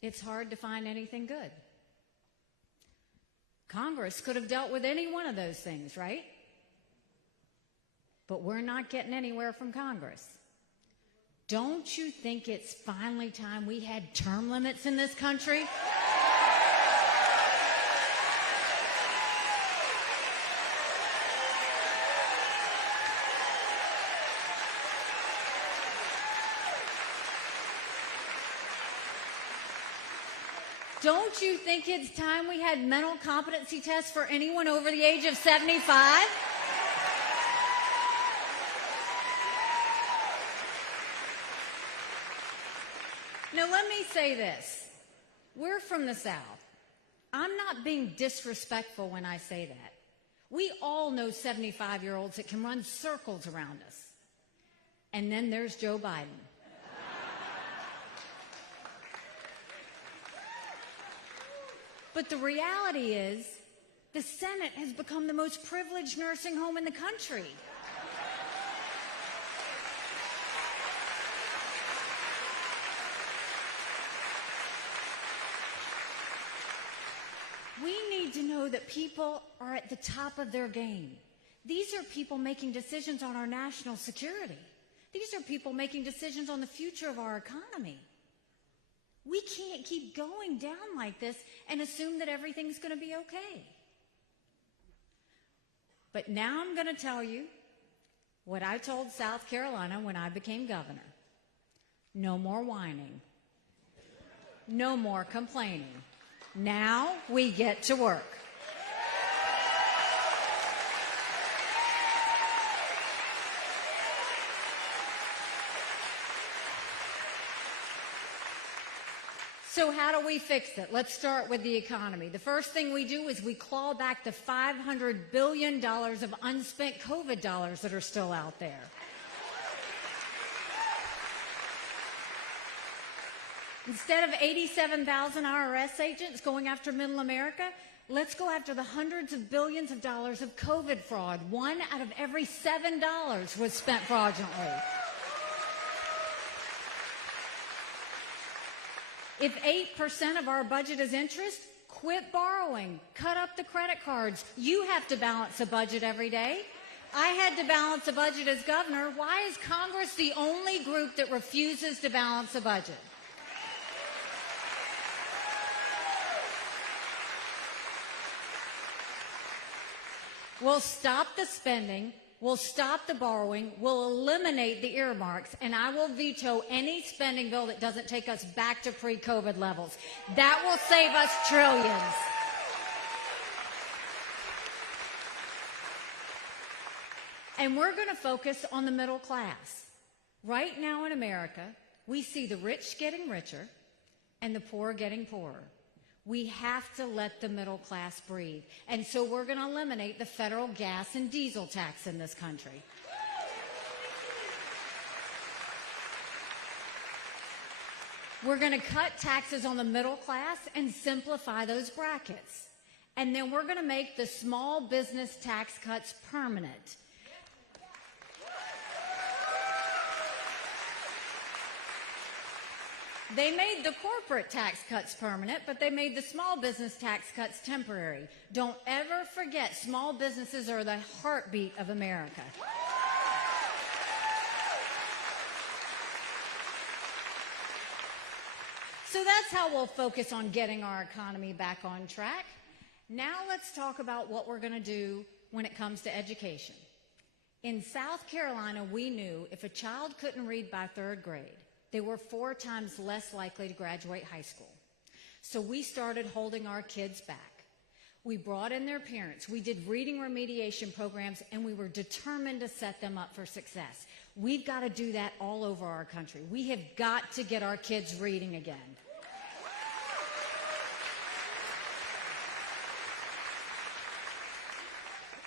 it's hard to find anything good. Congress could have dealt with any one of those things, right? But we're not getting anywhere from Congress. Don't you think it's finally time we had term limits in this country? Don't you think it's time we had mental competency tests for anyone over the age of 75? Now, let me say this. We're from the South. I'm not being disrespectful when I say that. We all know 75-year-olds that can run circles around us. And then there's Joe Biden. But the reality is, the Senate has become the most privileged nursing home in the country. We need to know that people are at the top of their game. These are people making decisions on our national security. These are people making decisions on the future of our economy. We can't keep going down like this and assume that everything's going to be okay. But now I'm going to tell you what I told South Carolina when I became governor. No more whining. No more complaining. Now we get to work. So how do we fix it? Let's start with the economy. The first thing we do is we claw back the $500 billion of unspent COVID dollars that are still out there. Instead of 87,000 IRS agents going after middle America, let's go after the hundreds of billions of dollars of COVID fraud. 1 out of every $7 was spent fraudulently. If 8% of our budget is interest, quit borrowing. Cut up the credit cards. You have to balance a budget every day. I had to balance a budget as governor. Why is Congress the only group that refuses to balance a budget? We'll stop the spending. We'll stop the borrowing, we'll eliminate the earmarks, and I will veto any spending bill that doesn't take us back to pre-COVID levels. That will save us trillions. And we're going to focus on the middle class. Right now in America, we see the rich getting richer and the poor getting poorer. We have to let the middle class breathe. And so we're going to eliminate the federal gas and diesel tax in this country. We're going to cut taxes on the middle class and simplify those brackets. And then we're going to make the small business tax cuts permanent. They made the corporate tax cuts permanent, but they made the small business tax cuts temporary. Don't ever forget, small businesses are the heartbeat of America. So that's how we'll focus on getting our economy back on track. Now let's talk about what we're going to do when it comes to education. In South Carolina, we knew if a child couldn't read by 3rd grade, they were 4 times less likely to graduate high school. So we started holding our kids back. We brought in their parents. We did reading remediation programs, and we were determined to set them up for success. We've got to do that all over our country. We have got to get our kids reading again.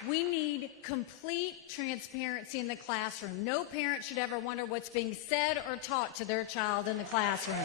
We need complete transparency in the classroom. No parent should ever wonder what's being said or taught to their child in the classroom.